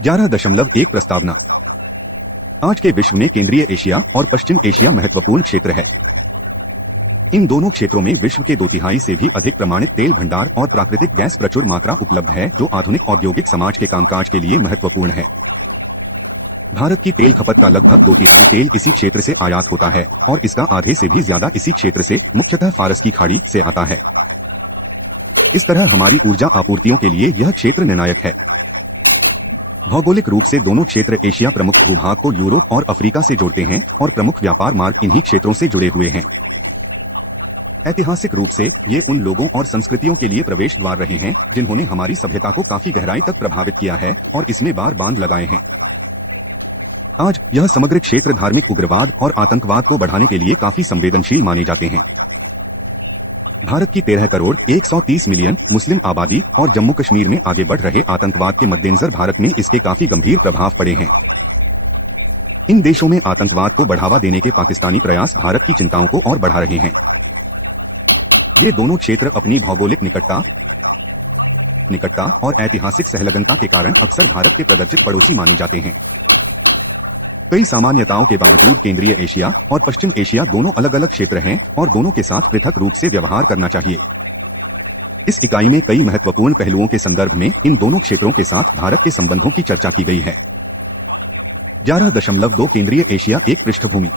11.1 प्रस्तावना। आज के विश्व में केंद्रीय एशिया और पश्चिम एशिया महत्वपूर्ण क्षेत्र है। इन दोनों क्षेत्रों में विश्व के 2/3 से भी अधिक प्रमाणित तेल भंडार और प्राकृतिक गैस प्रचुर मात्रा उपलब्ध है, जो आधुनिक औद्योगिक समाज के कामकाज के लिए महत्वपूर्ण है। भारत की तेल खपत का लगभग 2/3 तेल इसी क्षेत्र से आयात होता है और इसका आधे से भी ज्यादा इसी क्षेत्र से, मुख्यतः फारस की खाड़ी से आता है। इस तरह हमारी ऊर्जा आपूर्तियों के लिए यह क्षेत्र निर्णायक है। भौगोलिक रूप से दोनों क्षेत्र एशिया प्रमुख भूभाग को यूरोप और अफ्रीका से जोड़ते हैं और प्रमुख व्यापार मार्ग इन्हीं क्षेत्रों से जुड़े हुए हैं। ऐतिहासिक रूप से ये उन लोगों और संस्कृतियों के लिए प्रवेश द्वार रहे हैं जिन्होंने हमारी सभ्यता को काफी गहराई तक प्रभावित किया है और इसमें बांध लगाए हैं। आज यह समग्र क्षेत्र धार्मिक उग्रवाद और आतंकवाद को बढ़ाने के लिए काफी संवेदनशील माने जाते हैं। भारत की 13 करोड़ 130 मिलियन मुस्लिम आबादी और जम्मू कश्मीर में आगे बढ़ रहे आतंकवाद के मद्देनजर भारत में इसके काफी गंभीर प्रभाव पड़े हैं। इन देशों में आतंकवाद को बढ़ावा देने के पाकिस्तानी प्रयास भारत की चिंताओं को और बढ़ा रहे हैं। ये दोनों क्षेत्र अपनी भौगोलिक निकटता और ऐतिहासिक संलग्नता के कारण अक्सर भारत के प्रदर्शित पड़ोसी माने जाते हैं। कई सामान्यताओं के बावजूद केंद्रीय एशिया और पश्चिम एशिया दोनों अलग अलग क्षेत्र हैं और दोनों के साथ पृथक रूप से व्यवहार करना चाहिए। इस इकाई में कई महत्वपूर्ण पहलुओं के संदर्भ में इन दोनों क्षेत्रों के साथ भारत के संबंधों की चर्चा की गई है। 11.2 केंद्रीय एशिया एक पृष्ठभूमि।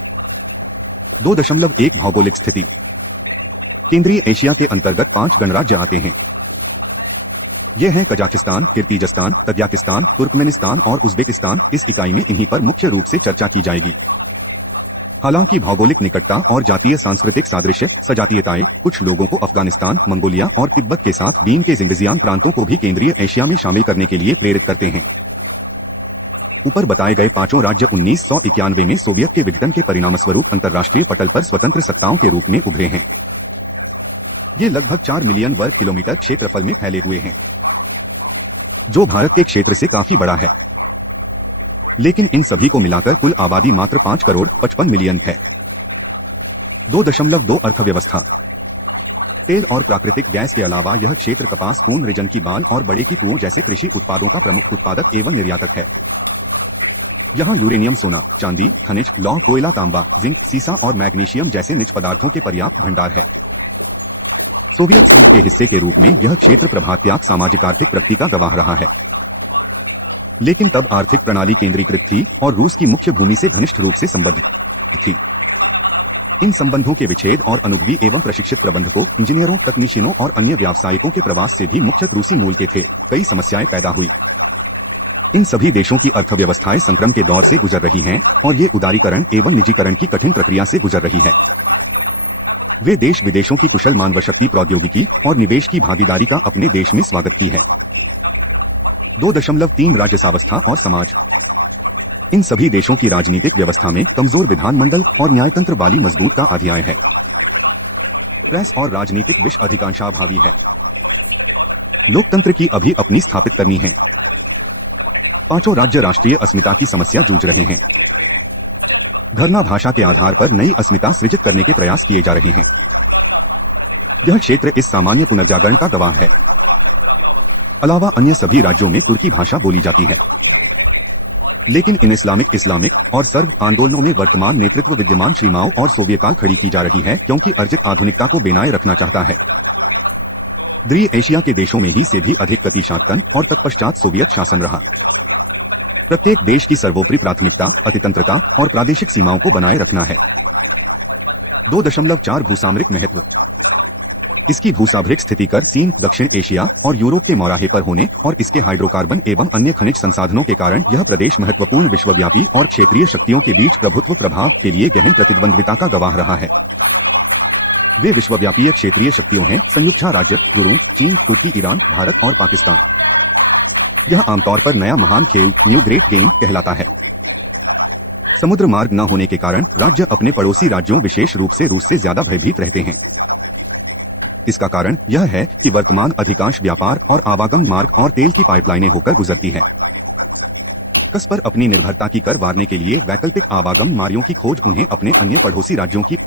2.1 भौगोलिक स्थिति। केंद्रीय एशिया के अंतर्गत 5 गणराज्य आते हैं। ये हैं कजाकिस्तान, किर्गिज़स्तान, तजाकिस्तान, तुर्कमेनिस्तान और उज़्बेकिस्तान। इस इकाई में इन्हीं पर मुख्य रूप से चर्चा की जाएगी। हालांकि भौगोलिक निकटता और जातीय सांस्कृतिक सादृश्य सजातीयताएं कुछ लोगों को अफगानिस्तान, मंगोलिया और तिब्बत के साथ बीन के जिंगजियांग प्रांतों को भी केंद्रीय एशिया में शामिल करने के लिए प्रेरित करते हैं। ऊपर बताए गए 5 राज्य 1991 में सोवियत के विघटन के परिणामस्वरूप अंतर्राष्ट्रीय पटल पर स्वतंत्र सत्ताओं के रूप में उभरे हैं। ये लगभग 4 मिलियन वर्ग किलोमीटर क्षेत्रफल में फैले हुए हैं, जो भारत के क्षेत्र से काफी बड़ा है। लेकिन इन सभी को मिलाकर कुल आबादी मात्र 5 करोड़ 55 मिलियन है। 2.2 अर्थव्यवस्था। तेल और प्राकृतिक गैस के अलावा यह क्षेत्र कपास, ऊन, रेजन की बाल और बड़े की कुओं जैसे कृषि उत्पादों का प्रमुख उत्पादक एवं निर्यातक है। यहाँ यूरेनियम, सोना, चांदी, खनिज, लौह, कोयला, तांबा, जिंक, सीसा और मैग्नीशियम जैसे निज पदार्थों के पर्याप्त भंडार है। सोवियत संघ के हिस्से के रूप में यह क्षेत्र प्रभात्याग सामाजिक आर्थिक प्रगति का गवाह रहा है। लेकिन तब आर्थिक प्रणाली केंद्रीकृत थी और रूस की मुख्य भूमि से घनिष्ठ रूप से संबद्ध थी। इन संबंधों के विच्छेद और अनुभवी एवं प्रशिक्षित प्रबंधकों, इंजीनियरों, तकनीशियनों और अन्य व्यावसायिकों के प्रवास से भी मुख्यतः रूसी मूल के थे। कई समस्याएं पैदा हुई। इन सभी देशों की अर्थव्यवस्थाएं संक्रमण के दौर से गुजर रही हैं और ये उदारीकरण एवं निजीकरण की कठिन प्रक्रिया से गुजर रही है। वे देश विदेशों की कुशल मानवशक्ति, प्रौद्योगिकी और निवेश की भागीदारी का अपने देश में स्वागत की है। 2.3 राज्यशावस्था और समाज। इन सभी देशों की राजनीतिक व्यवस्था में कमजोर विधानमंडल और न्यायतंत्र वाली मजबूत का अध्याय है। प्रेस और राजनीतिक विष अधिकांशाभावी है। लोकतंत्र की अभी अपनी स्थापित करनी है। 5 राज्य राष्ट्रीय अस्मिता की समस्या जूझ रहे हैं। धर्ना भाषा के आधार पर नई अस्मिता सृजित करने के प्रयास किए जा रहे हैं। यह क्षेत्र इस सामान्य पुनर्जागरण का गवाह है। अलावा अन्य सभी राज्यों में तुर्की भाषा बोली जाती है। लेकिन इन इस्लामिक और सर्व आंदोलनों में वर्तमान नेतृत्व विद्यमान श्री माओ और सोवियतकाल खड़ी की जा रही है, क्योंकि अर्जित आधुनिकता को बेनाए रखना चाहता है। द्वीय एशिया के देशों में ही से भी अधिक कतिशातन और तत्पश्चात सोवियत शासन रहा। प्रत्येक देश की सर्वोपरि प्राथमिकता अतितंत्रता और प्रादेशिक सीमाओं को बनाए रखना है। 2.4 भूसामरिक महत्व। इसकी भूसाभरिक स्थिति कर सीन, दक्षिण एशिया और यूरोप के मौराहे पर होने और इसके हाइड्रोकार्बन एवं अन्य खनिज संसाधनों के कारण यह प्रदेश महत्वपूर्ण विश्वव्यापी और क्षेत्रीय शक्तियों के बीच प्रभुत्व प्रभाव के लिए गहन प्रतिद्वंद्विता का गवाह रहा है। वे विश्वव्यापी क्षेत्रीय शक्तियों हैं: संयुक्त राज्य, रूस, चीन, तुर्की, ईरान, भारत और पाकिस्तान। यह आमतौर पर नया महान खेल, न्यू ग्रेट गेम कहलाता है। समुद्र मार्ग न होने के कारण राज्य अपने पड़ोसी राज्यों, विशेष रूप से रूस से ज्यादा भयभीत रहते हैं। इसका कारण यह है कि वर्तमान अधिकांश व्यापार और आवागमन मार्ग और तेल की पाइपलाइनें होकर गुजरती है। कस पर अपनी निर्भरता की कर वारने के लिए वैकल्पिक आवागमन मार्गों की खोज उन्हें अपने अन्य पड़ोसी राज्यों की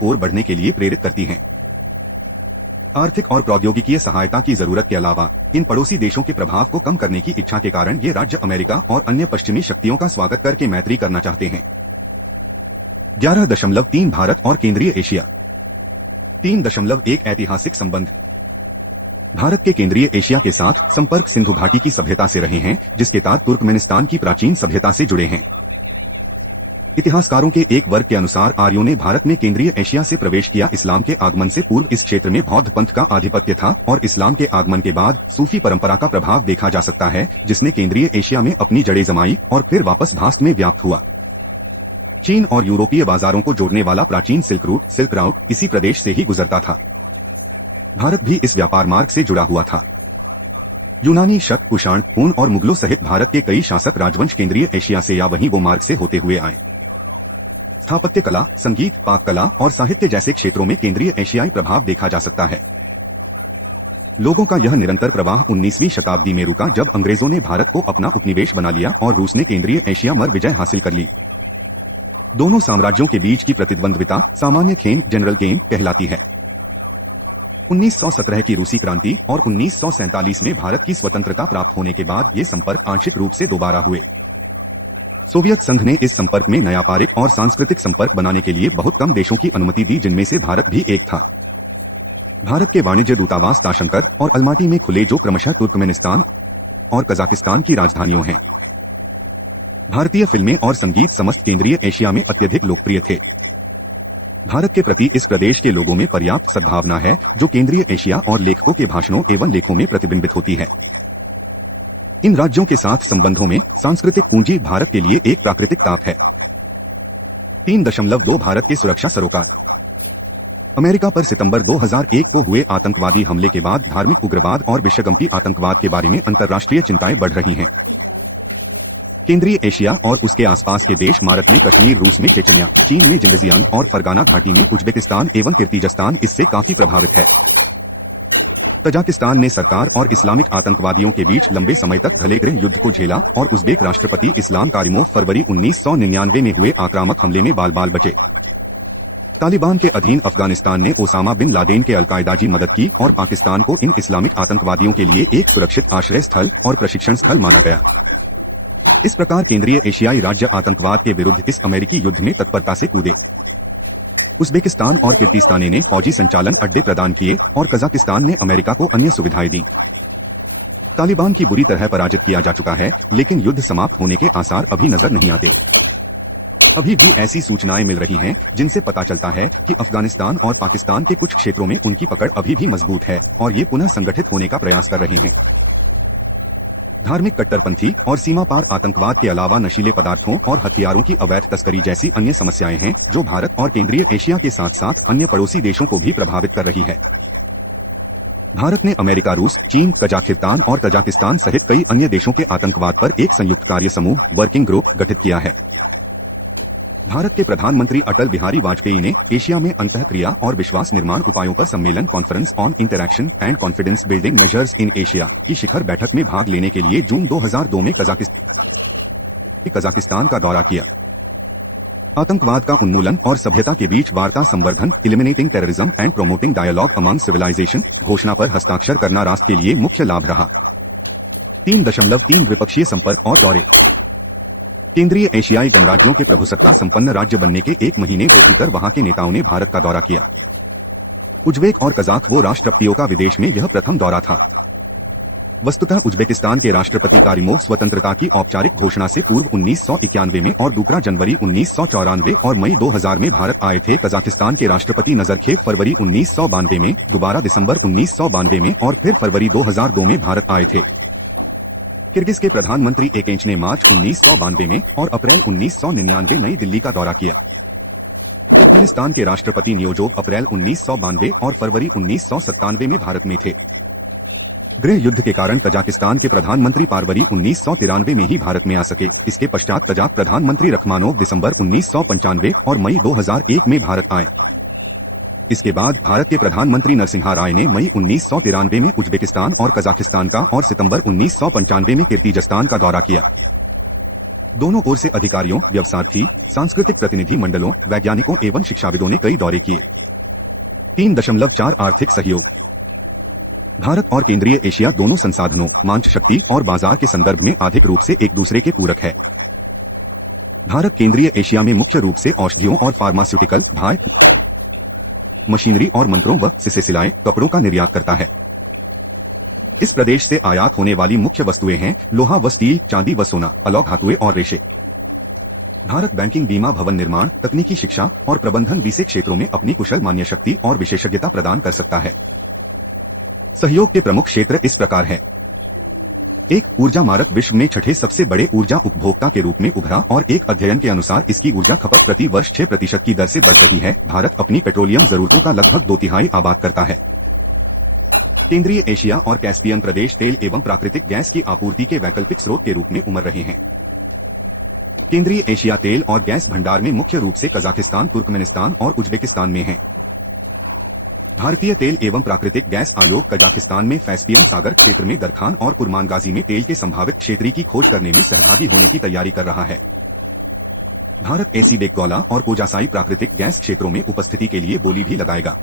ओर बढ़ने के लिए प्रेरित करती है। आर्थिक और प्रौद्योगिकीय सहायता की जरूरत के अलावा इन पड़ोसी देशों के प्रभाव को कम करने की इच्छा के कारण ये राज्य अमेरिका और अन्य पश्चिमी शक्तियों का स्वागत करके मैत्री करना चाहते हैं। 11.3 भारत और केंद्रीय एशिया। 3.1 ऐतिहासिक संबंध। भारत के केंद्रीय एशिया के साथ संपर्क सिंधु घाटी की सभ्यता से रहे हैं, जिसके तार तुर्कमेनिस्तान की प्राचीन सभ्यता से जुड़े हैं। इतिहासकारों के एक वर्ग के अनुसार आर्यों ने भारत में केंद्रीय एशिया से प्रवेश किया। इस्लाम के आगमन से पूर्व इस क्षेत्र में बौद्ध पंथ का आधिपत्य था और इस्लाम के आगमन के बाद सूफी परंपरा का प्रभाव देखा जा सकता है, जिसने केंद्रीय एशिया में अपनी जड़ें जमाई और फिर वापस भास्त में व्याप्त हुआ। चीन और यूरोपीय बाजारों को जोड़ने वाला प्राचीन सिल्क राउट इसी प्रदेश से ही गुजरता था। भारत भी इस व्यापार मार्ग से जुड़ा हुआ था। यूनानी, शक, कुषाण, हून और मुगलों सहित भारत के कई शासक राजवंश केंद्रीय एशिया से या वहीं वो मार्ग से होते हुए आए। स्थापत्य कला, संगीत, पाक कला और साहित्य जैसे क्षेत्रों में केंद्रीय एशियाई प्रभाव देखा जा सकता है। लोगों का यह निरंतर प्रवाह 19वीं शताब्दी में रुका, जब अंग्रेजों ने भारत को अपना उपनिवेश बना लिया और रूस ने केंद्रीय एशिया पर विजय हासिल कर ली। दोनों साम्राज्यों के बीच की प्रतिद्वंद्विता सामान्य खेल जनरल गेम कहलाती है। 1917 की रूसी क्रांति और 1947 में भारत की स्वतंत्रता प्राप्त होने के बाद ये संपर्क आंशिक रूप से दोबारा हुए। सोवियत संघ ने इस संपर्क में न्यायपारिक और सांस्कृतिक संपर्क बनाने के लिए बहुत कम देशों की अनुमति दी, जिनमें से भारत भी एक था। भारत के वाणिज्य दूतावास ताशंकद और अलमाटी में खुले, जो क्रमशः तुर्कमेनिस्तान और कजाकिस्तान की राजधानियों हैं। भारतीय फिल्में और संगीत समस्त केंद्रीय एशिया में अत्यधिक लोकप्रिय थे। भारत के प्रति इस प्रदेश के लोगों में पर्याप्त सद्भावना है, जो केंद्रीय एशिया और लेखकों के भाषणों एवं लेखों में प्रतिबिंबित होती है। इन राज्यों के साथ संबंधों में सांस्कृतिक पूंजी भारत के लिए एक प्राकृतिक ताप है। 3.2 भारत के सुरक्षा सरोकार। अमेरिका पर सितंबर 2001 को हुए आतंकवादी हमले के बाद धार्मिक उग्रवाद और विश्वव्यापी आतंकवाद के बारे में अंतर्राष्ट्रीय चिंताएं बढ़ रही हैं। केंद्रीय एशिया और उसके आसपास के देश, भारत में कश्मीर, रूस में चेचनिया, चीन में जिंगजियांग और फरगाना घाटी में उज्बेकिस्तान एवं किर्गिज़स्तान इससे काफी प्रभावित है। तजाकिस्तान ने सरकार और इस्लामिक आतंकवादियों के बीच लंबे समय तक ढले गृह युद्ध को झेला और उज्बेक राष्ट्रपति इस्लाम कारिमोव फरवरी 1999 में हुए आक्रामक हमले में बाल बाल बचे। तालिबान के अधीन अफगानिस्तान ने ओसामा बिन लादेन के अलकायदा की मदद की और पाकिस्तान को इन इस्लामिक आतंकवादियों के लिए एक सुरक्षित आश्रय स्थल और प्रशिक्षण स्थल माना गया। इस प्रकार केंद्रीय एशियाई राज्य आतंकवाद के विरुद्ध इस अमेरिकी युद्ध में तत्परता से कूदे। उज्बेकिस्तान और किर्गिस्तान ने फौजी संचालन अड्डे प्रदान किए और कजाकिस्तान ने अमेरिका को अन्य सुविधाएं दी। तालिबान की बुरी तरह पराजित किया जा चुका है, लेकिन युद्ध समाप्त होने के आसार अभी नजर नहीं आते। अभी भी ऐसी सूचनाएं मिल रही हैं जिनसे पता चलता है कि अफगानिस्तान और पाकिस्तान के कुछ क्षेत्रों में उनकी पकड़ अभी भी मजबूत है और ये पुनः संगठित होने का प्रयास कर रहे हैं। धार्मिक कट्टरपंथी और सीमा पार आतंकवाद के अलावा नशीले पदार्थों और हथियारों की अवैध तस्करी जैसी अन्य समस्याएं हैं, जो भारत और केंद्रीय एशिया के साथ साथ अन्य पड़ोसी देशों को भी प्रभावित कर रही है। भारत ने अमेरिका, रूस, चीन, कजाकिस्तान और तजाकिस्तान सहित कई अन्य देशों के आतंकवाद पर एक संयुक्त कार्य समूह वर्किंग ग्रुप गठित किया है। भारत के प्रधानमंत्री अटल बिहारी वाजपेयी ने एशिया में अंतःक्रिया और विश्वास निर्माण उपायों पर सम्मेलन conference on interaction and confidence building measures in Asia की शिखर बैठक में भाग लेने के लिए जून 2002 में कजाकिस्तान का दौरा किया। आतंकवाद का उन्मूलन और सभ्यता के बीच वार्ता संवर्धन, eliminating terrorism and promoting dialogue among civilization घोषणा पर हस्ताक्षर करना राष्ट्र के लिए मुख्य लाभ रहा। 3.3 द्विपक्षीय संपर्क और दौरे। केंद्रीय एशियाई गणराज्यों के प्रभुसत्ता संपन्न राज्य बनने के एक महीने भीतर वहां के नेताओं ने भारत का दौरा किया। उज्बेक और कजाक वो राष्ट्रपतियों का विदेश में यह प्रथम दौरा था। वस्तुतः उज्बेकिस्तान के राष्ट्रपति कारिमोव स्वतंत्रता की औपचारिक घोषणा से पूर्व 1991 में और 2 जनवरी 1994 और मई 2000 में भारत आए थे। कजाकिस्तान के राष्ट्रपति नजरखेव फरवरी 1992 में, दोबारा दिसंबर 1992 में और फिर फरवरी 2002 में भारत आए थे। किर्गिज के प्रधानमंत्री एकेंच ने मार्च 1992 में और अप्रैल 1999 नई दिल्ली का दौरा किया। तुर्कमेनिस्तान के राष्ट्रपति नियोजोव अप्रैल 1992 और फरवरी 1997 में भारत में थे। गृह युद्ध के कारण तजाकिस्तान के प्रधानमंत्री फरवरी 1993 में ही भारत में आ सके। इसके पश्चात तजाक प्रधानमंत्री रखमानोव दिसंबर 1995 और मई 2001 में भारत आए। इसके बाद भारत के प्रधानमंत्री नरसिम्हा राव ने मई 1993 में उज्बेकिस्तान और कजाकिस्तान का और सितंबर 1995 में किर्गिज़स्तान का दौरा किया। दोनों ओर से अधिकारियों, व्यवसायी, सांस्कृतिक प्रतिनिधि मंडलों, वैज्ञानिकों एवं शिक्षाविदों ने कई दौरे किए। 3.4 आर्थिक सहयोग। भारत और केंद्रीय एशिया दोनों संसाधनों, मांच शक्ति और बाजार के संदर्भ में आर्थिक रूप से एक दूसरे के पूरक है। भारत केंद्रीय एशिया में मुख्य रूप से औषधियों और फार्मास्यूटिकल, भाय, मशीनरी और मंत्रों व सिलाए कपड़ों का निर्यात करता है। इस प्रदेश से आयात होने वाली मुख्य वस्तुएं हैं लोहा व स्टील, चांदी व सोना, अलौह धातुएं और रेशे। भारत बैंकिंग, बीमा, भवन निर्माण, तकनीकी शिक्षा और प्रबंधन जैसे क्षेत्रों में अपनी कुशल मान्य शक्ति और विशेषज्ञता प्रदान कर सकता है। सहयोग के प्रमुख क्षेत्र इस प्रकार है। 1. ऊर्जा मारक विश्व में छठे सबसे बड़े ऊर्जा उपभोक्ता के रूप में उभरा और एक अध्ययन के अनुसार इसकी ऊर्जा खपत प्रति वर्ष 6% की दर से बढ़ रही है। भारत अपनी पेट्रोलियम जरूरतों का लगभग 2/3 आबाद करता है। केंद्रीय एशिया और कैस्पियन प्रदेश तेल एवं प्राकृतिक गैस की आपूर्ति के वैकल्पिक स्रोत के रूप में उमर रहे हैं। केंद्रीय एशिया तेल और गैस भंडार में मुख्य रूप से कजाकिस्तान, तुर्कमेनिस्तान और उज्बेकिस्तान में है। भारतीय तेल एवं प्राकृतिक गैस आयोग कजाकिस्तान में कैस्पियन सागर क्षेत्र में दरखान और कुरमानगाजी में तेल के संभावित क्षेत्रीय की खोज करने में सहभागी होने की तैयारी कर रहा है। भारत एसीडेक्गोला और कोजासाई प्राकृतिक गैस क्षेत्रों में उपस्थिति के लिए बोली भी लगाएगा।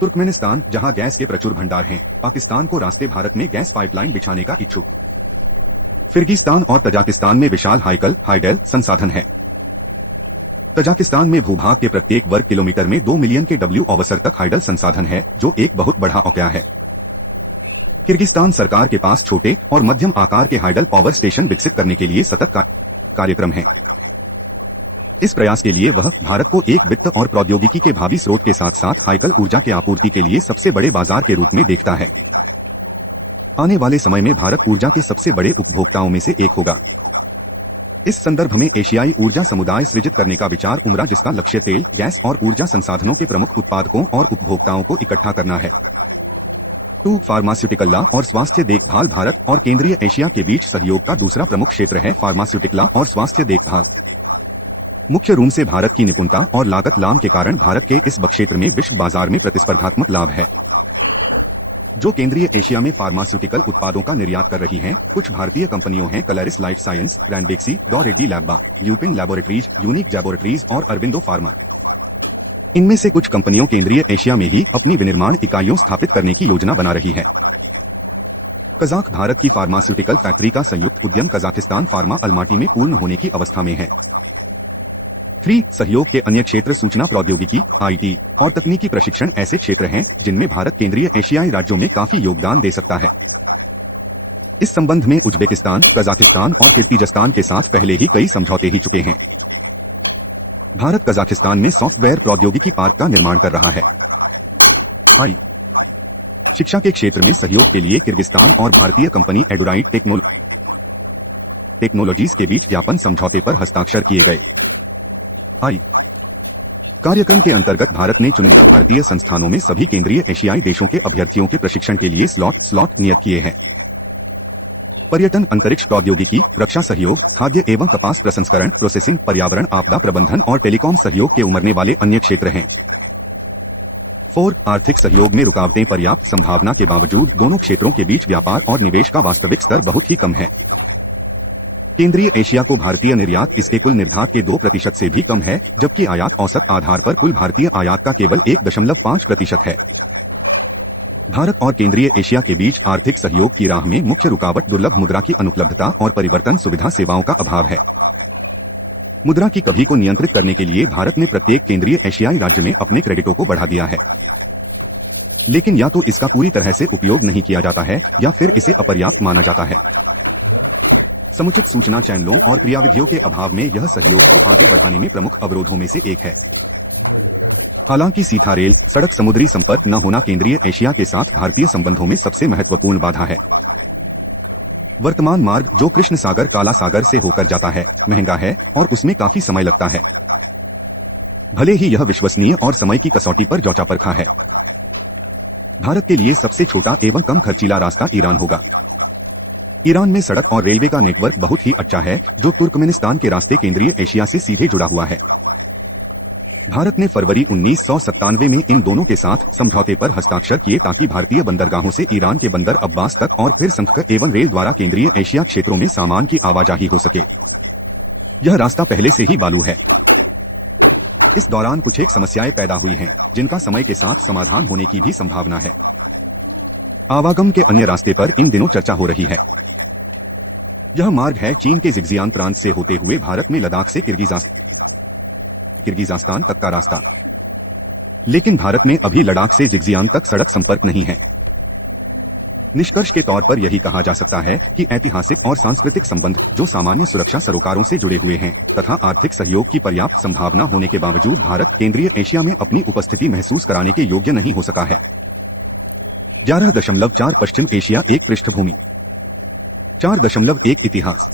तुर्कमेनिस्तान, जहां गैस के प्रचुर भंडार हैं, पाकिस्तान को रास्ते भारत में गैस पाइपलाइन बिछाने का इच्छुक। किर्गिस्तान और तजाकिस्तान में विशाल हाइडल संसाधन है। तजाकिस्तान में भूभाग के प्रत्येक वर्ग किलोमीटर में 2 मिलियन के डब्ल्यू अवसर तक हाइडल संसाधन है, जो एक बहुत बड़ा औक्या है। किर्गिस्तान सरकार के पास छोटे और मध्यम आकार के हाइडल पावर स्टेशन विकसित करने के लिए सतत कार्यक्रम है। इस प्रयास के लिए वह भारत को एक वित्त और प्रौद्योगिकी के भावी स्रोत के साथ साथ हाइडल ऊर्जा के आपूर्ति के लिए सबसे बड़े बाजार के रूप में देखता है। आने वाले समय में भारत ऊर्जा के सबसे बड़े उपभोक्ताओं में से एक होगा। इस संदर्भ में एशियाई ऊर्जा समुदाय सृजित करने का विचार उमरा, जिसका लक्ष्य तेल, गैस और ऊर्जा संसाधनों के प्रमुख उत्पादकों और उपभोक्ताओं को इकट्ठा करना है। 2. फार्मास्यूटिकल ला और स्वास्थ्य देखभाल। भारत और केंद्रीय एशिया के बीच सहयोग का दूसरा प्रमुख क्षेत्र है फार्मास्यूटिकल ला और स्वास्थ्य देखभाल। मुख्य रूप से भारत की निपुणता और लागत लाभ के कारण भारत के इस क्षेत्र में विश्व बाजार में प्रतिस्पर्धात्मक लाभ है। जो केंद्रीय एशिया में फार्मास्यूटिकल उत्पादों का निर्यात कर रही हैं, कुछ भारतीय कंपनियों हैं कलरिस लाइफ साइंस, ब्रैंडेक्सी, डॉ Reddy labs, Lupin laboratories, unique laboratories और अरबिंदो फार्मा। इनमें से कुछ कंपनियों केंद्रीय एशिया में ही अपनी विनिर्माण इकाइयों स्थापित करने की योजना बना रही है। कजाक भारत की फार्मास्यूटिकल फैक्ट्री का संयुक्त उद्यम कजाकिस्तान फार्मा अलमाटी में पूर्ण होने की अवस्था में है। 3. सहयोग के अन्य क्षेत्र सूचना प्रौद्योगिकी, आईटी और तकनीकी प्रशिक्षण ऐसे क्षेत्र हैं जिनमें भारत केंद्रीय एशियाई राज्यों में काफी योगदान दे सकता है। इस संबंध में उज्बेकिस्तान, कजाकिस्तान और किर्गिज़स्तान के साथ पहले ही कई समझौते ही चुके हैं। भारत कजाकिस्तान में सॉफ्टवेयर प्रौद्योगिकी पार्क का निर्माण कर रहा है। शिक्षा के क्षेत्र में सहयोग के लिए किर्गिस्तान और भारतीय कंपनी एडुराइट टेक्नोलॉजीज के बीच ज्ञापन समझौते पर हस्ताक्षर किए गए। कार्यक्रम के अंतर्गत भारत ने चुनिंदा भारतीय संस्थानों में सभी केंद्रीय एशियाई देशों के अभ्यर्थियों के प्रशिक्षण के लिए स्लॉट नियत किए हैं। पर्यटन, अंतरिक्ष प्रौद्योगिकी, रक्षा सहयोग, खाद्य एवं कपास प्रसंस्करण, प्रोसेसिंग, पर्यावरण, आपदा प्रबंधन और टेलीकॉम सहयोग के उमरने वाले अन्य क्षेत्र हैं। 4. आर्थिक सहयोग में रुकावटें। पर्याप्त संभावना के बावजूद दोनों क्षेत्रों के बीच व्यापार और निवेश का वास्तविक स्तर बहुत ही कम है। केंद्रीय एशिया को भारतीय निर्यात इसके कुल निर्यात के 2% से भी कम है, जबकि आयात औसत आधार पर कुल भारतीय आयात का केवल 1.5% है। भारत और केंद्रीय एशिया के बीच आर्थिक सहयोग की राह में मुख्य रुकावट दुर्लभ मुद्रा की अनुपलब्धता और परिवर्तन सुविधा सेवाओं का अभाव है। मुद्रा की कभी को नियंत्रित करने के लिए भारत ने प्रत्येक केंद्रीय एशियाई राज्य में अपने क्रेडिटों को बढ़ा दिया है, लेकिन या तो इसका पूरी तरह से उपयोग नहीं किया जाता है या फिर इसे अपर्याप्त माना जाता है। समुचित सूचना चैनलों और क्रियाविधियों के अभाव में यह सहयोग को आगे बढ़ाने में प्रमुख अवरोधों में से एक है। हालांकि सीधा रेल, सड़क, समुद्री संपर्क न होना केंद्रीय एशिया के साथ भारतीय संबंधों में सबसे महत्वपूर्ण बाधा है। वर्तमान मार्ग, जो कृष्ण सागर, काला सागर से होकर जाता है, महंगा है और उसमें काफी समय लगता है। भले ही यह विश्वसनीय और समय की कसौटी पर जौचा परखा है। भारत के लिए सबसे छोटा एवं कम खर्चीला रास्ता ईरान होगा। ईरान में सड़क और रेलवे का नेटवर्क बहुत ही अच्छा है, जो तुर्कमेनिस्तान के रास्ते केंद्रीय एशिया से सीधे जुड़ा हुआ है। भारत ने फरवरी 1997 में इन दोनों के साथ समझौते पर हस्ताक्षर किए ताकि भारतीय बंदरगाहों से ईरान के बंदर अब्बास तक और फिर संख एवं रेल द्वारा केंद्रीय एशिया क्षेत्रों में सामान की आवाजाही हो सके। यह रास्ता पहले से ही बालू है। इस दौरान कुछ एक समस्याएं पैदा हुई हैं, जिनका समय के साथ समाधान होने की भी संभावना है। आवागम के अन्य रास्ते पर इन दिनों चर्चा हो रही है। यह मार्ग है चीन के जिगजियांग प्रांत से होते हुए भारत में लद्दाख से किर्गिज़स्तान तक का रास्ता। लेकिन भारत में अभी लद्दाख से जिगजियांग तक सड़क संपर्क नहीं है। निष्कर्ष के तौर पर यही कहा जा सकता है कि ऐतिहासिक और सांस्कृतिक संबंध जो सामान्य सुरक्षा सरोकारों से जुड़े हुए हैं तथा आर्थिक सहयोग की पर्याप्त संभावना होने के बावजूद भारत केंद्रीय एशिया में अपनी उपस्थिति महसूस कराने के योग्य नहीं हो सका है। 11.4 पश्चिम एशिया एक पृष्ठभूमि। 4.1 इतिहास।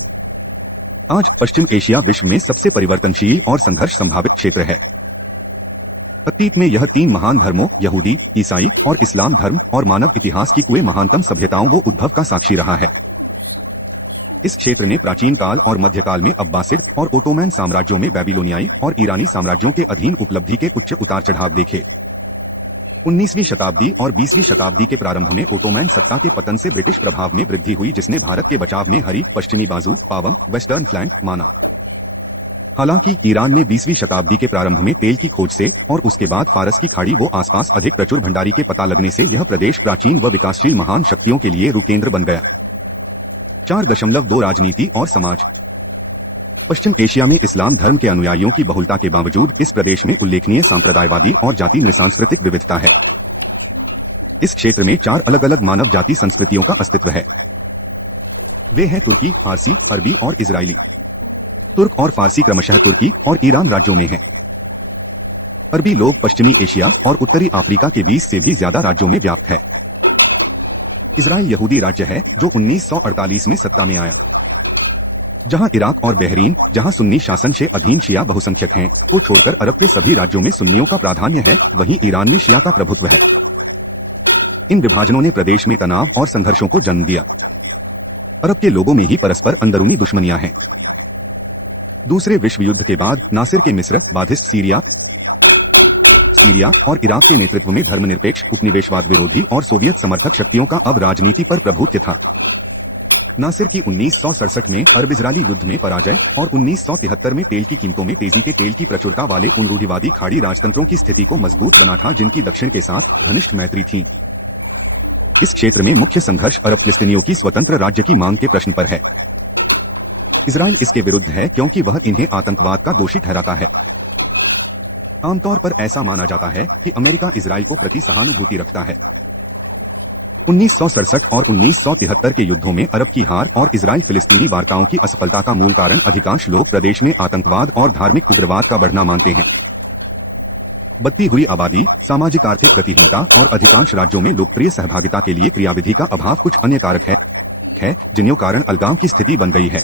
आज पश्चिम एशिया विश्व में सबसे परिवर्तनशील और संघर्ष संभावित क्षेत्र है। अतीत में यह 3 महान धर्मों यहूदी, ईसाई और इस्लाम धर्म और मानव इतिहास की कुएं महानतम सभ्यताओं वो उद्भव का साक्षी रहा है। इस क्षेत्र ने प्राचीन काल और मध्यकाल में अब्बासिड और ओटोमैन साम्राज्यों में बेबीलोनियाई और ईरानी साम्राज्यों के अधीन उपलब्धि के उच्च उतार चढ़ाव देखे। 19वीं शताब्दी और 20वीं शताब्दी के प्रारंभ में ओटोमैन सत्ता के पतन से ब्रिटिश प्रभाव में वृद्धि हुई जिसने भारत के बचाव में हरी पश्चिमी बाजू पावम वेस्टर्न फ्लैंक माना। हालांकि ईरान में 20वीं शताब्दी के प्रारंभ में तेल की खोज से और उसके बाद फारस की खाड़ी वो आसपास अधिक प्रचुर भंडारी के पता लगने से यह प्रदेश प्राचीन व विकासशील महान शक्तियों के लिए रुकेंद्र बन गया। 4.2 राजनीति और समाज। पश्चिम एशिया में इस्लाम धर्म के अनुयायियों की बहुलता के बावजूद इस प्रदेश में उल्लेखनीय सांप्रदायवादी और जाति नृसांस्कृतिक विविधता है। इस क्षेत्र में 4 अलग अलग मानव जाति संस्कृतियों का अस्तित्व है। वे हैं तुर्की, फारसी, अरबी और इजरायली। तुर्क और फारसी क्रमशः तुर्की और ईरान राज्यों में हैं। अरबी लोग पश्चिमी एशिया और उत्तरी अफ्रीका के 20 से भी ज्यादा राज्यों में व्याप्त है। इजराइल यहूदी राज्य है जो 1948 में सत्ता में आया। जहां इराक और बहरीन, जहां सुन्नी शासन से अधीन शिया बहुसंख्यक हैं, को छोड़कर अरब के सभी राज्यों में सुन्नियों का प्राधान्य है, वहीं ईरान में शिया का प्रभुत्व है। इन विभाजनों ने प्रदेश में तनाव और संघर्षों को जन्म दिया। अरब के लोगों में ही परस्पर अंदरूनी दुश्मनियां हैं। दूसरे विश्व युद्ध के बाद नासिर के मिस्र, बाथिस्ट सीरिया और इराक के नेतृत्व में धर्मनिरपेक्ष उपनिवेशवाद विरोधी और सोवियत समर्थक शक्तियों का अब राजनीति पर प्रभुत्व था। नासिर की 1967 में अरब इजरायली युद्ध में पराजय और 1973 में तेल की कीमतों में तेजी के तेल की प्रचुरता वाले उन रूढ़िवादी खाड़ी राजतंत्रों की स्थिति को मजबूत बना था जिनकी दक्षिण के साथ घनिष्ठ मैत्री थी। इस क्षेत्र में मुख्य संघर्ष अरब फिलिस्तीनियों की स्वतंत्र राज्य की मांग के प्रश्न पर है। इजराइल इसके विरुद्ध है क्योंकि वह इन्हें आतंकवाद का दोषी ठहराता है। आमतौर पर ऐसा माना जाता है कि अमेरिका इजराइल को प्रति सहानुभूति रखता है। 1967 और 1973 के युद्धों में अरब की हार और इजराइल फिलिस्तीनी वार्ताओं की असफलता का मूल कारण अधिकांश लोग प्रदेश में आतंकवाद और धार्मिक उग्रवाद का बढ़ना मानते हैं। बढ़ती हुई आबादी, सामाजिक आर्थिक गतिहीनता और अधिकांश राज्यों में लोकप्रिय सहभागिता के लिए क्रियाविधि का अभाव कुछ अन्य कारक है जिन्हों कारण अलगाव की स्थिति बन गई है।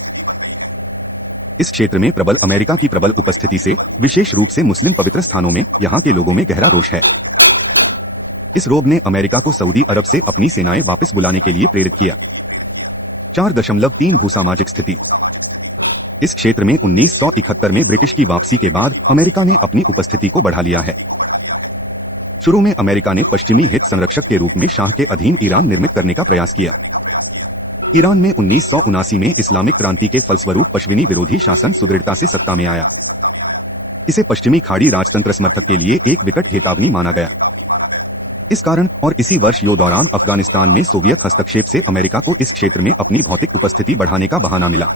इस क्षेत्र में प्रबल अमेरिका की प्रबल उपस्थिति से, विशेष रूप से मुस्लिम पवित्र स्थानों में, यहाँ के लोगों में गहरा रोष है। इस रोब ने अमेरिका को सऊदी अरब से अपनी सेनाएं वापस बुलाने के लिए प्रेरित किया। 4.3 भूसामाजिक स्थिति। इस क्षेत्र में 1971 में ब्रिटिश की वापसी के बाद अमेरिका ने अपनी उपस्थिति को बढ़ा लिया है। शुरू में अमेरिका ने पश्चिमी हित संरक्षक के रूप में शाह के अधीन ईरान निर्मित करने का प्रयास किया। ईरान में 1979 में इस्लामिक क्रांति के फलस्वरूप पश्चिमी विरोधी शासन सुदृढ़ता से सत्ता में आया। इसे पश्चिमी खाड़ी राजतंत्र समर्थक के लिए एक विकट चेतावनी माना गया। इस कारण और इसी वर्ष यो दौरान अफगानिस्तान में सोवियत हस्तक्षेप से अमेरिका को इस क्षेत्र में अपनी भौतिक उपस्थिति बढ़ाने का बहाना मिला।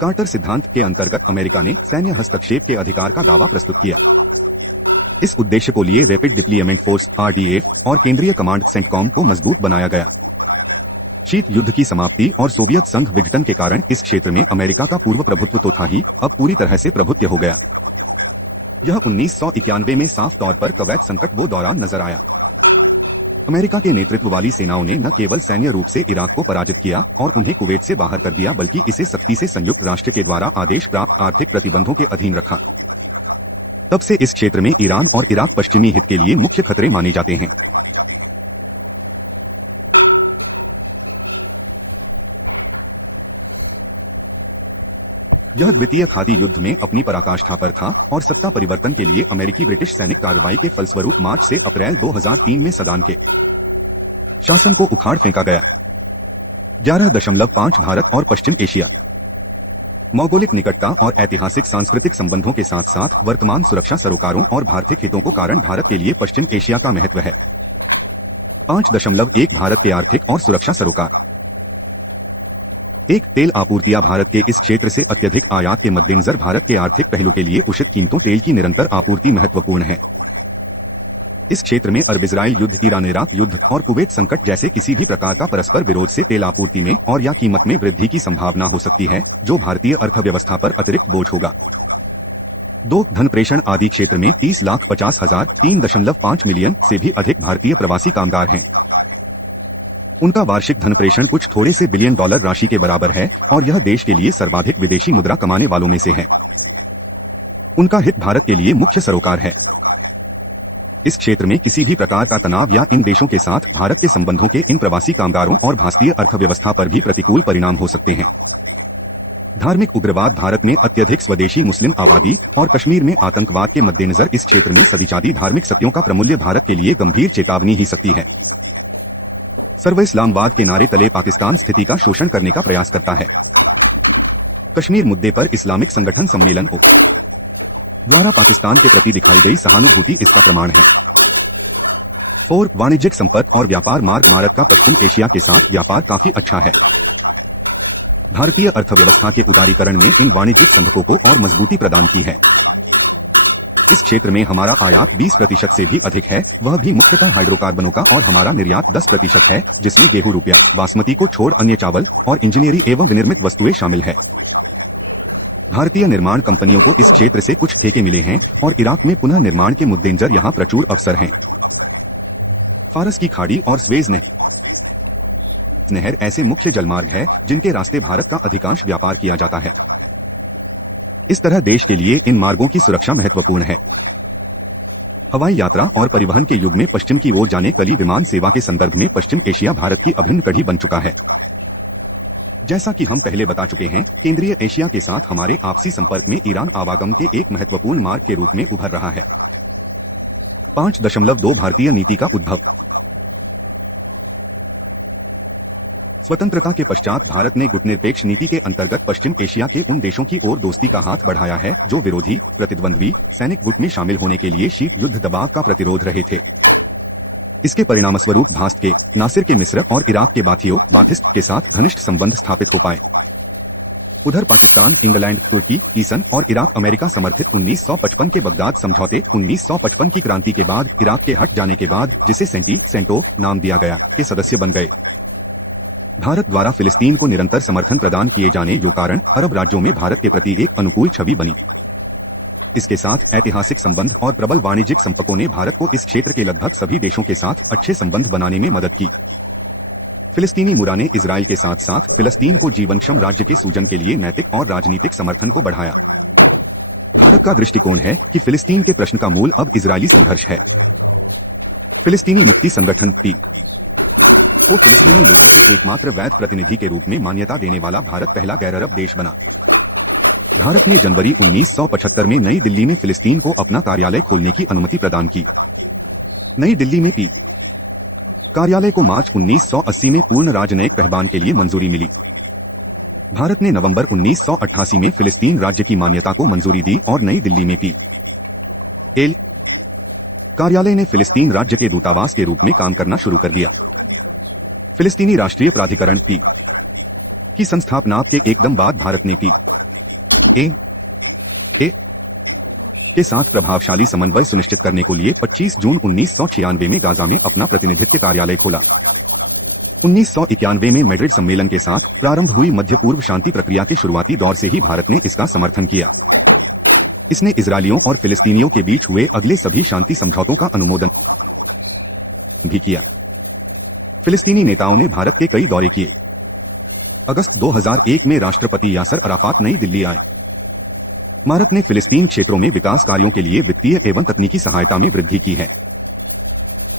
कार्टर सिद्धांत के अंतर्गत अमेरिका ने सैन्य हस्तक्षेप के अधिकार का दावा प्रस्तुत किया। इस उद्देश्य को लिए रैपिड डिप्लॉयमेंट फोर्स (RDF) और केंद्रीय कमांड सेंटकॉम को मजबूत बनाया गया। शीत युद्ध की समाप्ति और सोवियत संघ विघटन के कारण इस क्षेत्र में अमेरिका का पूर्व प्रभुत्व तो था ही, अब पूरी तरह से प्रभुत्व हो गया। यह 1991 में साफ तौर पर कवैत संकट वो दौरान नजर आया। अमेरिका के नेतृत्व वाली सेनाओं ने न केवल सैन्य रूप से इराक को पराजित किया और उन्हें कुवैत से बाहर कर दिया, बल्कि इसे सख्ती से संयुक्त राष्ट्र के द्वारा आदेश प्राप्त आर्थिक प्रतिबंधों के अधीन रखा। तब से इस क्षेत्र में ईरान और इराक पश्चिमी हित के लिए मुख्य खतरे माने जाते हैं। यह द्वितीय खाड़ी युद्ध में अपनी पराकाष्ठा पर था और सत्ता परिवर्तन के लिए अमेरिकी ब्रिटिश सैनिक कार्रवाई के फलस्वरूप मार्च से अप्रैल 2003 में सद्दाम के शासन को उखाड़ फेंका गया। 11.5 भारत और पश्चिम एशिया। भौगोलिक निकटता और ऐतिहासिक सांस्कृतिक संबंधों के साथ साथ वर्तमान सुरक्षा सरोकारों और भारतीय हितों को कारण भारत के लिए पश्चिम एशिया का महत्व है। 5.1 भारत के आर्थिक और सुरक्षा सरोकार। एक तेल आपूर्तियां भारत के इस क्षेत्र से अत्यधिक आयात के मद्देनजर भारत के आर्थिक पहलू के लिए उचित कीमतों तेल की निरंतर आपूर्ति महत्वपूर्ण है। इस क्षेत्र में अरब इजराइल युद्ध, ईरान इराक युद्ध और कुवैत संकट जैसे किसी भी प्रकार का परस्पर विरोध से तेल आपूर्ति में और या कीमत में वृद्धि की संभावना हो सकती है, जो भारतीय अर्थव्यवस्था पर अतिरिक्त बोझ होगा। 2. धन प्रेषण आदि क्षेत्र में 30,50,000 3.5 मिलियन से भी अधिक भारतीय प्रवासी कामगार हैं। उनका वार्षिक धन प्रेषण कुछ थोड़े से बिलियन डॉलर राशि के बराबर है और यह देश के लिए सर्वाधिक विदेशी मुद्रा कमाने वालों में से है। उनका हित भारत के लिए मुख्य सरोकार है। इस क्षेत्र में किसी भी प्रकार का तनाव या इन देशों के साथ भारत के संबंधों के इन प्रवासी कामगारों और भारतीय अर्थव्यवस्था पर भी प्रतिकूल परिणाम हो सकते हैं। धार्मिक उग्रवाद भारत में अत्यधिक स्वदेशी मुस्लिम आबादी और कश्मीर में आतंकवाद के मद्देनजर इस क्षेत्र में सभीचादी धार्मिक सत्यों का प्रमूल्य भारत के लिए गंभीर चेतावनी ही सकती है। सर्व इस्लामवाद के नारे तले पाकिस्तान स्थिति का शोषण करने का प्रयास करता है। कश्मीर मुद्दे पर इस्लामिक संगठन सम्मेलन ओ द्वारा पाकिस्तान के प्रति दिखाई गई सहानुभूति इसका प्रमाण है। 4. वाणिज्यिक संपर्क और व्यापार मार्ग भारत का पश्चिम एशिया के साथ व्यापार काफी अच्छा है। भारतीय अर्थव्यवस्था के उदारीकरण ने इन वाणिज्यिक संघकों को और मजबूती प्रदान की है। इस क्षेत्र में हमारा आयात 20% से भी अधिक है, वह भी मुख्यतः हाइड्रोकार्बनों का, और हमारा निर्यात 10% है, जिसमें गेहूं, रुपया, बासमती को छोड़ अन्य चावल और इंजीनियरी एवं विनिर्मित वस्तुएं शामिल है। भारतीय निर्माण कंपनियों को इस क्षेत्र से कुछ ठेके मिले हैं और इराक में पुनः निर्माण के मुद्देनजर यहां प्रचुर अवसर हैं। फारस की खाड़ी और स्वेज नहर ऐसे मुख्य जलमार्ग है जिनके रास्ते भारत का अधिकांश व्यापार किया जाता है। इस तरह देश के लिए इन मार्गों की सुरक्षा महत्वपूर्ण है। हवाई यात्रा और परिवहन के युग में पश्चिम की ओर जाने कली विमान सेवा के संदर्भ में पश्चिम एशिया भारत की अभिन्न कड़ी बन चुका है। जैसा कि हम पहले बता चुके हैं, केंद्रीय एशिया के साथ हमारे आपसी संपर्क में ईरान आवागम के एक महत्वपूर्ण मार्ग के रूप में उभर रहा है। 5.2 भारतीय नीति का उद्भव। स्वतंत्रता के पश्चात भारत ने गुटनिरपेक्ष नीति के अंतर्गत पश्चिम एशिया के उन देशों की ओर दोस्ती का हाथ बढ़ाया है जो विरोधी प्रतिद्वंद्वी सैनिक गुट में शामिल होने के लिए शीत युद्ध दबाव का प्रतिरोध रहे थे। इसके परिणामस्वरूप भास्त के, नासिर के मिस्र और इराक के बाथिस्ट के साथ घनिष्ठ संबंध स्थापित हो पाए। उधर पाकिस्तान, इंग्लैंड, तुर्की, ईसन और इराक अमेरिका समर्थित 1955 के बगदाद समझौते, 1955 की क्रांति के बाद इराक के हट जाने के बाद, जिसे सेंटो नाम दिया गया, के सदस्य बन गए। भारत द्वारा फिलिस्तीन को निरंतर समर्थन प्रदान किए जाने के कारण अरब राज्यों में भारत के प्रति एक अनुकूल छवि बनी। इसके साथ ऐतिहासिक संबंध और प्रबल वाणिज्यिक संपर्कों ने भारत को इस क्षेत्र के लगभग सभी देशों के साथ अच्छे संबंध बनाने में मदद की। फिलिस्तीनी मुरा ने इजराइल के साथ साथ फिलिस्तीन को जीवनक्षम राज्य के सूजन के लिए नैतिक और राजनीतिक समर्थन को बढ़ाया। भारत का दृष्टिकोण है कि फिलिस्तीन के प्रश्न का मूल अब इजरायली संघर्ष है। फिलिस्तीनी मुक्ति संगठन पी को फिलिस्तीनी लोगों के एकमात्र वैध प्रतिनिधि के रूप में मान्यता देने वाला भारत पहला गैर अरब देश बना। भारत ने जनवरी 1975 में नई दिल्ली में फिलिस्तीन को अपना कार्यालय खोलने की अनुमति प्रदान की। नई दिल्ली में पी कार्यालय को मार्च 1980 में पूर्ण राजनयिक पहचान के लिए मंजूरी मिली। भारत ने नवंबर 1988 में फिलिस्तीन राज्य की मान्यता को मंजूरी दी और नई दिल्ली में पी कार्यालय ने फिलिस्तीन राज्य के दूतावास के रूप में काम करना शुरू कर दिया। फिलिस्तीनी राष्ट्रीय प्राधिकरण पी की संस्थापना के एकदम बाद भारत ने पी के साथ प्रभावशाली समन्वय सुनिश्चित करने के लिए 25 जून 1996 में गाजा में अपना प्रतिनिधित्व कार्यालय खोला। 1991 में मैड्रिड सम्मेलन के साथ प्रारंभ हुई मध्य पूर्व शांति प्रक्रिया के शुरुआती दौर से ही भारत ने इसका समर्थन किया। इसने इजरायलियों और फिलिस्तीनियों के बीच हुए अगले सभी शांति समझौतों का अनुमोदन भी किया। फिलिस्तीनी नेताओं ने भारत के कई दौरे किए। अगस्त 2001 में राष्ट्रपति यासर अराफात नई दिल्ली आए। भारत ने फिलिस्तीन क्षेत्रों में विकास कार्यों के लिए वित्तीय एवं तकनीकी सहायता में वृद्धि की है।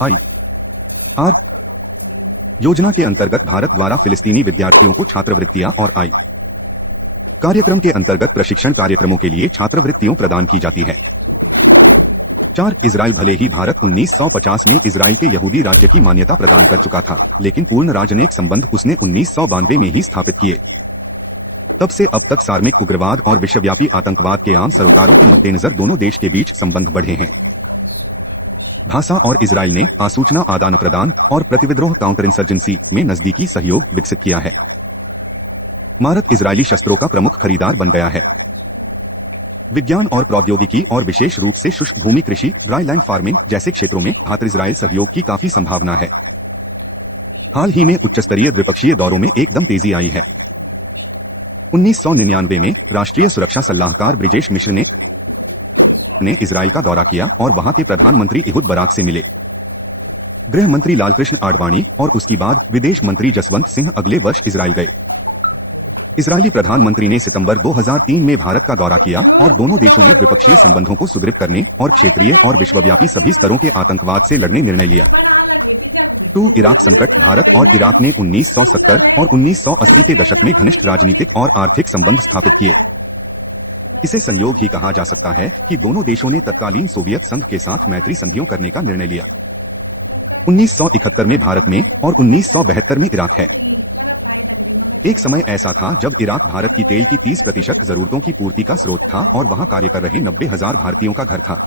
IR योजना के अंतर्गत भारत द्वारा फिलिस्तीनी विद्यार्थियों को छात्रवृत्तियां और कार्यक्रम के अंतर्गत प्रशिक्षण कार्यक्रमों के लिए छात्रवृत्तियों प्रदान की जाती है। 4. इजराइल भले ही भारत 1950 में इजराइल के यहूदी राज्य की मान्यता प्रदान कर चुका था, लेकिन पूर्ण राजनयिक संबंध उसने 1992 में ही स्थापित किए। तब से अब तक सार्मिक उग्रवाद और विश्वव्यापी आतंकवाद के आम सरोकारों के मद्देनजर दोनों देश के बीच संबंध बढ़े हैं। भाषा और इजराइल ने आसूचना आदान प्रदान और प्रतिविद्रोह काउंटर इंसर्जेंसी में नजदीकी सहयोग विकसित किया है। भारत इजरायली शस्त्रों का प्रमुख खरीदार बन गया है। विज्ञान और प्रौद्योगिकी और विशेष रूप से शुष्क भूमि कृषि ड्राईलैंड फार्मिंग जैसे क्षेत्रों में भारत इजराइल सहयोग की काफी संभावना है। हाल ही में उच्चस्तरीय द्विपक्षीय दौरों में एकदम तेजी आई है। 1999 में राष्ट्रीय सुरक्षा सलाहकार ब्रिजेश मिश्र ने इजराइल का दौरा किया और वहां के प्रधानमंत्री इहुद बराक से मिले। गृह मंत्री लालकृष्ण आडवाणी और उसके बाद विदेश मंत्री जसवंत सिंह अगले वर्ष इजराइल गए। इजरायली प्रधानमंत्री ने सितंबर 2003 में भारत का दौरा किया और दोनों देशों ने द्विपक्षीय संबंधों को सुदृढ़ करने और क्षेत्रीय और विश्वव्यापी सभी स्तरों के आतंकवाद से लड़ने निर्णय लिया। इराक संकट भारत और इराक ने 1970 और 1980 के दशक में घनिष्ठ राजनीतिक और आर्थिक संबंध स्थापित किए। इसे संयोग ही कहा जा सकता है कि दोनों देशों ने तत्कालीन सोवियत संघ के साथ मैत्री संधियों करने का निर्णय लिया। 1971 में भारत में और 1972 में इराक है। एक समय ऐसा था जब इराक भारत की तेल की 30% जरूरतों की पूर्ति का स्रोत था और वहां कार्य कर रहे 90,000 भारतीयों का घर था।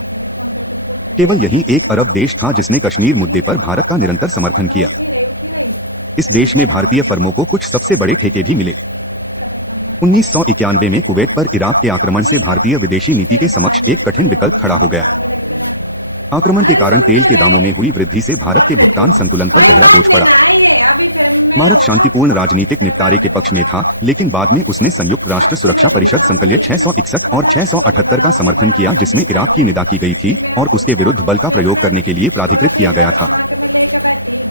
केवल यही एक अरब देश था जिसने कश्मीर मुद्दे पर भारत का निरंतर समर्थन किया। इस देश में भारतीय फर्मों को कुछ सबसे बड़े ठेके भी मिले। 1991 में कुवैत पर इराक के आक्रमण से भारतीय विदेशी नीति के समक्ष एक कठिन विकल्प खड़ा हो गया। आक्रमण के कारण तेल के दामों में हुई वृद्धि से भारत के भुगतान संतुलन पर गहरा बोझ पड़ा। भारत शांतिपूर्ण राजनीतिक निपटारे के पक्ष में था, लेकिन बाद में उसने संयुक्त राष्ट्र सुरक्षा परिषद संकल्य 661 और 678 का समर्थन किया, जिसमें इराक की निंदा की गई थी और उसके विरुद्ध बल का प्रयोग करने के लिए प्राधिकृत किया गया था।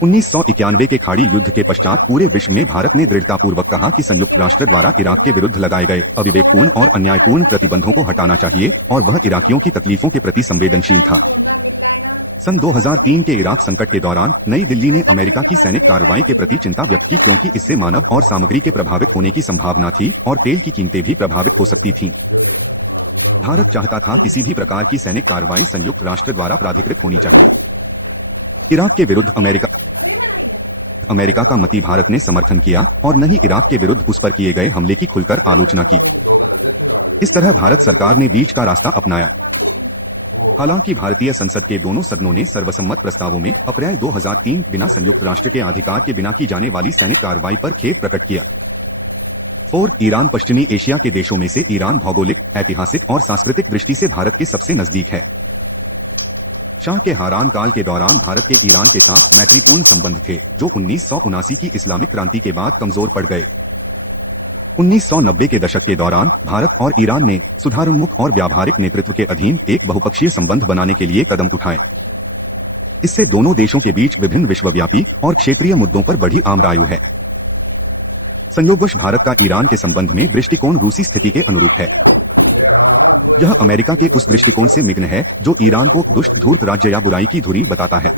1991 के खाड़ी युद्ध के पश्चात पूरे विश्व में भारत ने दृढ़तापूर्वक कहा कि संयुक्त राष्ट्र द्वारा इराक के विरुद्ध लगाए गए अविवेकपूर्ण और अन्यायपूर्ण प्रतिबंधों को हटाना चाहिए और वह इराकियों की तकलीफों के प्रति संवेदनशील था। सन 2003 के इराक संकट के दौरान नई दिल्ली ने अमेरिका की सैनिक कार्रवाई के प्रति चिंता व्यक्त की, क्योंकि इससे मानव और सामग्री के प्रभावित होने की संभावना थी और तेल की कीमतें भी प्रभावित हो सकती थीं। भारत चाहता था किसी भी प्रकार की सैनिक कार्रवाई संयुक्त राष्ट्र द्वारा प्राधिकृत होनी चाहिए। इराक के विरुद्ध अमेरिका का मती भारत ने समर्थन किया और न ही इराक के विरुद्ध उस पर किए गए हमले की खुलकर आलोचना की। इस तरह भारत सरकार ने बीच का रास्ता अपनाया। हालांकि भारतीय संसद के दोनों सदनों ने सर्वसम्मत प्रस्तावों में अप्रैल 2003 बिना संयुक्त राष्ट्र के अधिकार के बिना की जाने वाली सैनिक कार्रवाई पर खेद प्रकट किया। ईरान पश्चिमी एशिया के देशों में से ईरान भौगोलिक, ऐतिहासिक और सांस्कृतिक दृष्टि से भारत के सबसे नजदीक है। शाह के हारान काल के दौरान भारत के ईरान के साथ मैत्रीपूर्ण संबंध थे, जो 1979 की इस्लामिक क्रांति के बाद कमजोर पड़ गए। 1990 के दशक के दौरान भारत और ईरान ने सुधारोन्मुख और व्यावहारिक नेतृत्व के अधीन एक बहुपक्षीय संबंध बनाने के लिए कदम उठाए। इससे दोनों देशों के बीच विभिन्न विश्वव्यापी और क्षेत्रीय मुद्दों पर बढ़ी आमरायु है। संयोगवश भारत का ईरान के संबंध में दृष्टिकोण रूसी स्थिति के अनुरूप है। यह अमेरिका के उस दृष्टिकोण से मिग्न है जो ईरान को दुष्ट, धूर्त राज्य या बुराई की धुरी बताता है।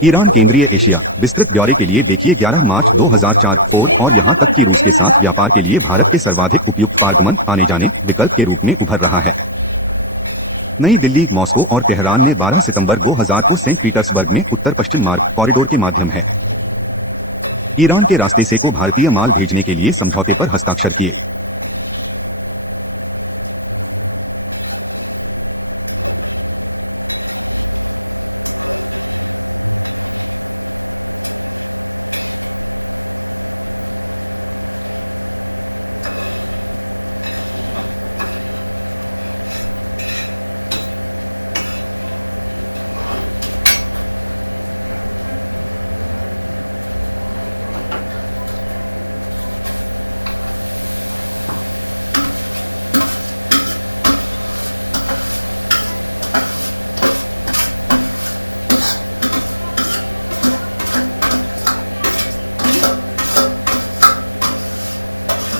ईरान केंद्रीय एशिया विस्तृत ब्यौरे के लिए देखिए 11 मार्च 2004 और यहां तक कि रूस के साथ व्यापार के लिए भारत के सर्वाधिक उपयुक्त पारगमन आने जाने विकल्प के रूप में उभर रहा है। नई दिल्ली, मॉस्को और तेहरान ने 12 सितंबर 2000 को सेंट पीटर्सबर्ग में उत्तर पश्चिम मार्ग कॉरिडोर के माध्यम है ईरान के रास्ते से को भारतीय माल भेजने के लिए समझौते पर हस्ताक्षर किए।